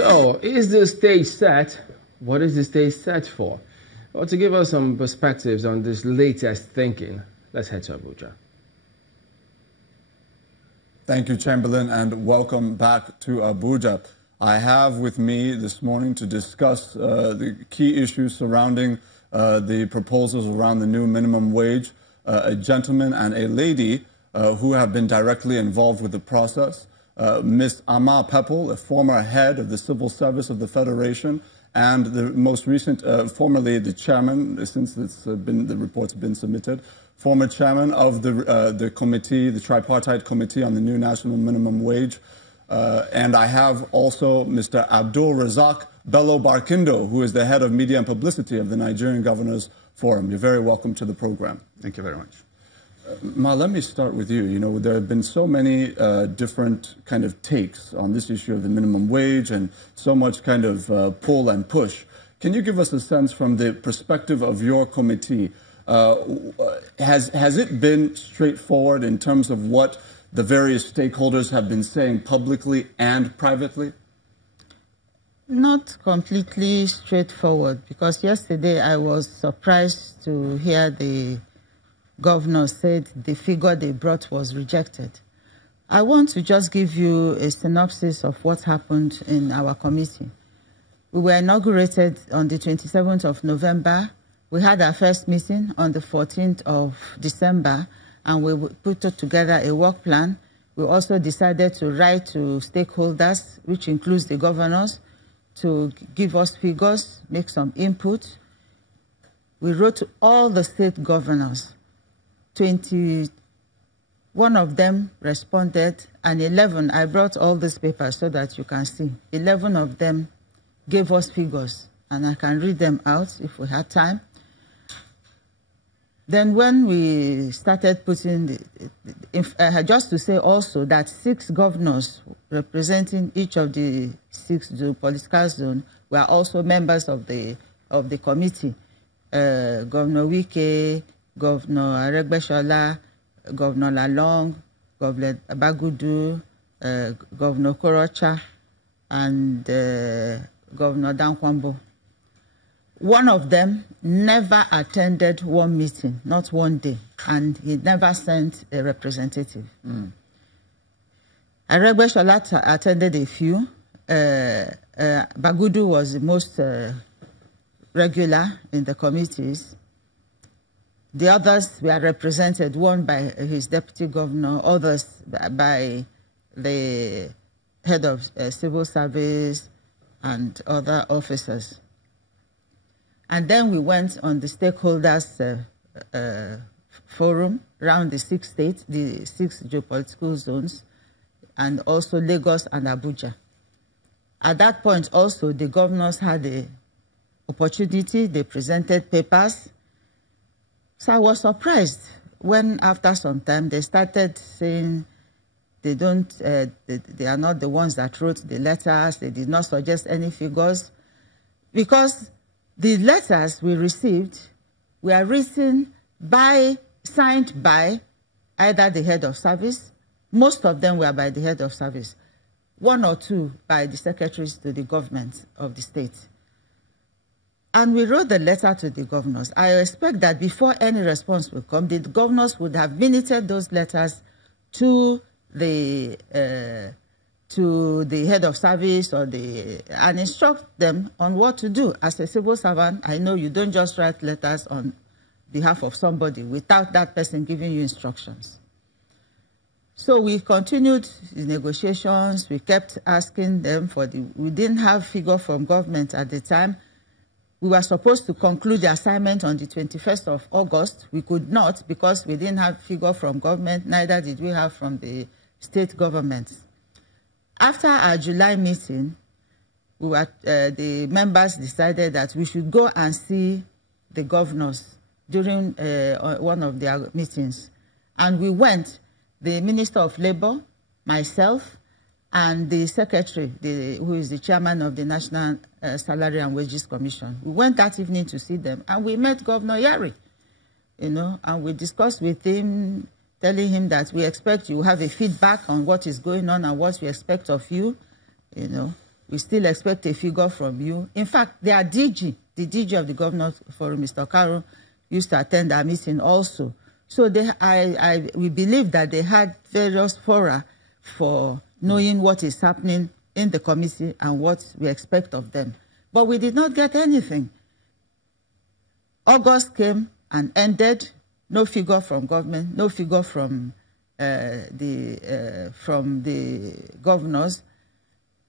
So, is the stage set? What is the stage set for? Well, to give us some perspectives on this latest thinking, let's head to Abuja. Thank you, Chamberlain, and welcome back to Abuja. I have with me this morning to discuss the key issues surrounding the proposals around the new minimum wage, a gentleman and a lady who have been directly involved with the process. Ms. Ama Pepple, a former head of the Civil Service of the Federation, and the most recent, formerly the chairman, since the report's been submitted, former chairman of the committee, the Tripartite Committee on the new national minimum wage. And I have also Mr. Abdul Razak Bello Barkindo, who is the head of media and publicity of the Nigerian Governors Forum. You're very welcome to the program. Thank you very much. Ma, let me start with you. You know, there have been so many different kind of takes on this issue of the minimum wage and so much kind of pull and push. Can you give us a sense from the perspective of your committee? Has it been straightforward in terms of what the various stakeholders have been saying publicly and privately? Not completely straightforward, because yesterday I was surprised to hear the governor said the figure they brought was rejected. I want to just give you a synopsis of what happened in our committee. We were inaugurated on the 27th of November. We had our first meeting on the 14th of December, and we put together a work plan. We also decided to write to stakeholders, which includes the governors, to give us figures, make some input. We wrote to all the state governors. 21 of them responded, and 11, I brought all these papers so that you can see. 11 of them gave us figures, and I can read them out if we had time. Then when we started putting, just to say also that 6 governors representing each of the 6 political zones were also members of the committee. Governor Wike, Governor Aregbesola, Governor Lalong, Governor Bagudu, Governor Korocha, and Governor Dankwambo. One of them never attended one meeting, not one day, and he never sent a representative. Aregbesola attended a few. Bagudu was the most regular in the committees. The others were represented, one by his deputy governor, others by the head of civil service and other officers. And then we went on the stakeholders forum around the 6 states, the 6 geopolitical zones, and also Lagos and Abuja. At that point also, the governors had the opportunity, they presented papers. So I was surprised when after some time they started saying they are not the ones that wrote the letters, they did not suggest any figures, because the letters we received were written by, signed by either the head of service, most of them were by the head of service, 1 or 2 by the secretaries to the government of the state. And we wrote the letter to the governors. I expect that before any response will come, the governors would have minuted those letters to the head of service and instruct them on what to do. As a civil servant, I know you don't just write letters on behalf of somebody without that person giving you instructions. So we continued the negotiations. We kept asking them we didn't have figure from government at the time. We were supposed to conclude the assignment on the 21st of August. We could not because we didn't have figure from government, neither did we have from the state governments. After our July meeting, the members decided that we should go and see the governors during one of their meetings. And we went, the Minister of Labor, myself, and the secretary, who is the chairman of the National Salary and Wages Commission. We went that evening to see them, and we met Governor Yari, and we discussed with him, telling him that we expect you have a feedback on what is going on and what we expect of you. We still expect a figure from you. In fact, their DG, the DG of the Governors Forum, Mr. Caro, used to attend our meeting also. So we believe that they had various fora for knowing what is happening in the committee and what we expect of them. But we did not get anything. August came and ended. No figure from government, no figure from the governors.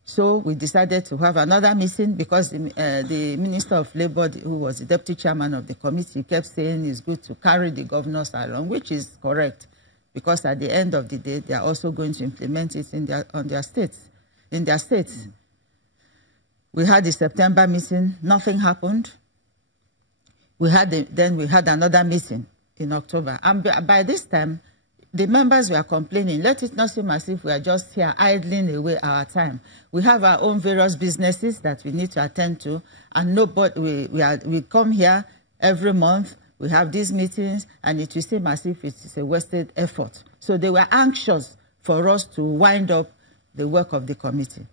So we decided to have another meeting because the Minister of Labour, who was the deputy chairman of the committee, kept saying it's good to carry the governors along, which is correct, because at the end of the day, they are also going to implement it in their states. We had the September meeting, nothing happened. Then we had another meeting in October. And by this time, the members were complaining, let it not seem as if we are just here idling away our time. We have our own various businesses that we need to attend to, and nobody, we come here every month, we have these meetings, and it will seem as if it's a wasted effort. So they were anxious for us to wind up the work of the committee.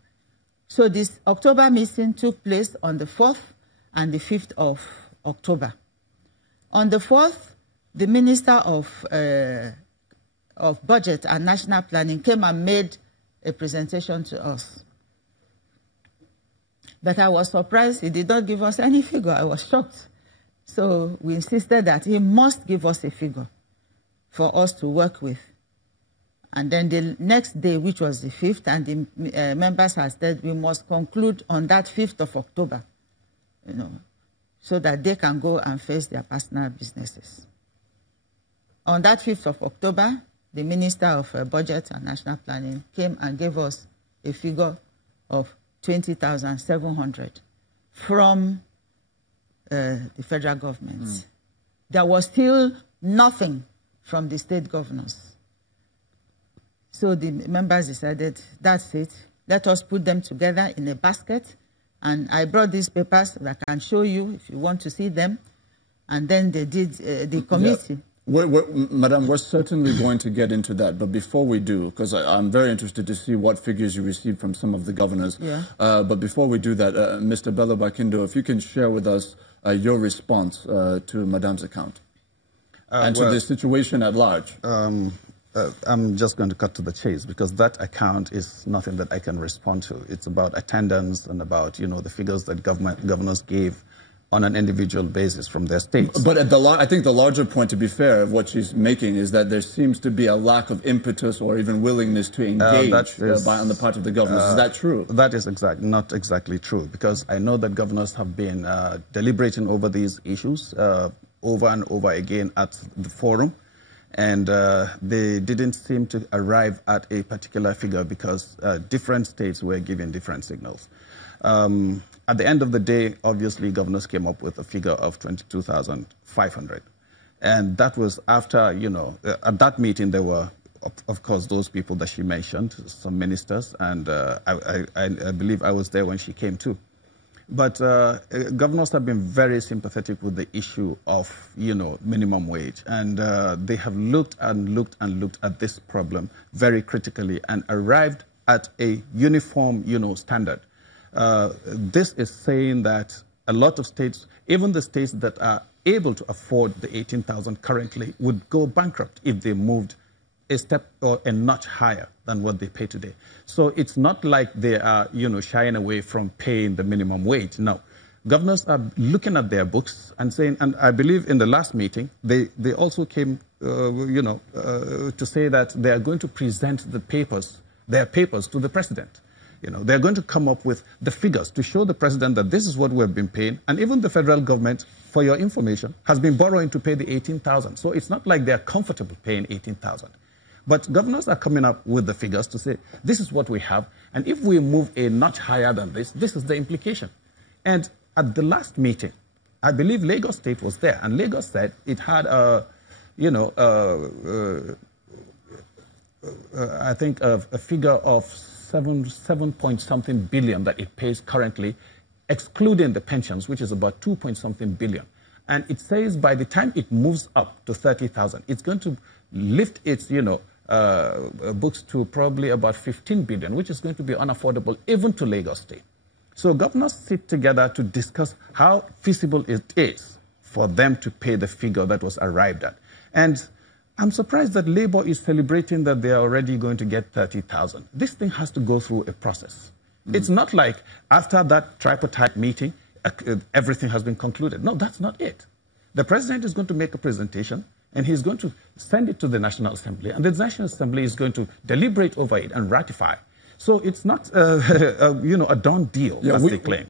So this October meeting took place on the 4th and the 5th of October. On the 4th, the Minister of Budget and National Planning came and made a presentation to us. But I was surprised he did not give us any figure. I was shocked. So we insisted that he must give us a figure for us to work with. And then the next day, which was the 5th, and the members had said we must conclude on that 5th of October, so that they can go and face their personal businesses. On that 5th of October, the Minister of Budget and National Planning came and gave us a figure of 20,700 from the federal government. There was still nothing from the state governors. So the members decided, that's it. Let us put them together in a basket. And I brought these papers that I can show you if you want to see them. And then they did the committee. Yeah. Madam, we're certainly going to get into that. But before we do, because I'm very interested to see what figures you received from some of the governors. Yeah. But before we do that, Mr. Bello Bakindo, if you can share with us your response to Madam's account and to the situation at large. I'm just going to cut to the chase because that account is nothing that I can respond to. It's about attendance and about, the figures that governors gave on an individual basis from their states. But I think the larger point, to be fair, of what she's making is that there seems to be a lack of impetus or even willingness to engage on the part of the governors. Is that true? That is not exactly true, because I know that governors have been deliberating over these issues over and over again at the forum. And they didn't seem to arrive at a particular figure because different states were giving different signals. At the end of the day, obviously, governors came up with a figure of 22,500. And that was after, at that meeting, there were, of course, those people that she mentioned, some ministers, and I believe I was there when she came too. But governors have been very sympathetic with the issue of, minimum wage. And they have looked and looked and looked at this problem very critically and arrived at a uniform, standard. This is saying that a lot of states, even the states that are able to afford the 18,000 currently, would go bankrupt if they moved a step or a notch higher than what they pay today. So it's not like they are, shying away from paying the minimum wage. No, governors are looking at their books and saying, and I believe in the last meeting, they also came, to say that they are going to present their papers to the president. They're going to come up with the figures to show the president that this is what we've been paying. And even the federal government, for your information, has been borrowing to pay the 18,000. So it's not like they're comfortable paying 18,000. But governors are coming up with the figures to say, this is what we have. And if we move a notch higher than this, this is the implication. And at the last meeting, I believe Lagos State was there. And Lagos said it had I think a figure of 7 point something billion that it pays currently, excluding the pensions, which is about 2 point something billion. And it says by the time it moves up to 30,000, it's going to lift its, books to probably about 15 billion, which is going to be unaffordable even to Lagos State. So governors sit together to discuss how feasible it is for them to pay the figure that was arrived at. And I'm surprised that Labour is celebrating that they are already going to get 30,000. This thing has to go through a process. It's not like after that tripartite meeting, everything has been concluded. No, that's not it. The president is going to make a presentation, and he's going to send it to the National Assembly, and the National Assembly is going to deliberate over it and ratify. So it's not, a done deal, as they claim.